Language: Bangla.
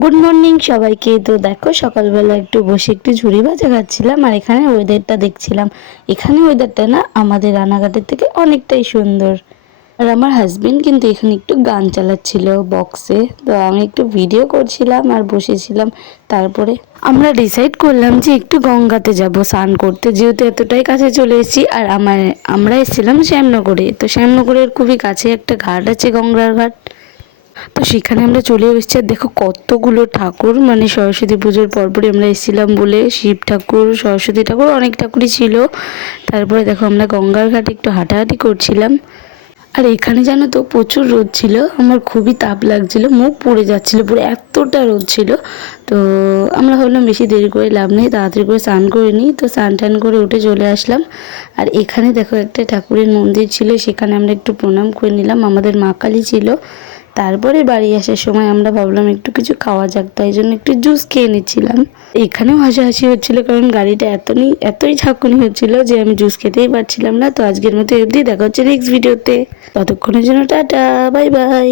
গুড মর্নিং সবাইকে। তো দেখো সকালবেলা একটু বসে একটু ঝুড়ি ভাজা খাচ্ছিলাম আর এখানে ওয়েদারটা দেখছিলাম। এখানে ওয়েদারটা না আমাদের রানাঘাটের থেকে অনেকটাই সুন্দর। আর আমার হাজবেন্ড কিন্তু এখানে একটু গান চালাচ্ছিল বক্সে, তো আমি একটু ভিডিও করছিলাম আর বসেছিলাম। তারপরে আমরা ডিসাইড করলাম যে একটু গঙ্গাতে যাব স্নান করতে, যেহেতু এতটাই কাছে চলে এসেছি। আর আমরা এসেছিলাম শ্যামনগরে, তো শ্যামনগরের খুবই কাছে একটা ঘাট আছে, গঙ্গার ঘাট। তো সেখানে আমরা চলে এসেছি। আর দেখো কতগুলো ঠাকুর, মানে সরস্বতী পুজোর পরপরই আমরা এসেছিলাম বলে শিব ঠাকুর, সরস্বতী ঠাকুর, অনেক ঠাকুরই ছিল। তারপরে দেখো আমরা গঙ্গার ঘাটে একটু হাঁটাহাঁটি করছিলাম। আর এখানে জানো তো প্রচুর রোদ ছিল, আমার খুবই তাপ লাগছিল, মুখ পুড়ে যাচ্ছিল পুরো, এতটা রোদ ছিল। তো আমরা ভাবলাম বেশি দেরি করে লাভ নেই, তাড়াতাড়ি করে স্নান করে নিই। তো স্নান টান করে উঠে চলে আসলাম। আর এখানে দেখো একটা ঠাকুরের মন্দির ছিল, সেখানে আমরা একটু প্রণাম করে নিলাম, আমাদের মা কালী ছিল। তারপরে বাড়ি আসার সময় আমরা ভাবলাম একটু কিছু খাওয়া যাক, তাই জন্য একটু জুস খেয়ে নিচ্ছিলাম। এখানেও হাসাহাসি হচ্ছিল, কারণ গাড়িটা এতই ঝাঁকুনি হচ্ছিল যে আমি জুস খেতেই পারছিলাম না। তো আজকের মতো অবধি, দেখা হচ্ছে নেক্সট ভিডিওতে। ততক্ষণের জন্য টাটা, বাই বাই।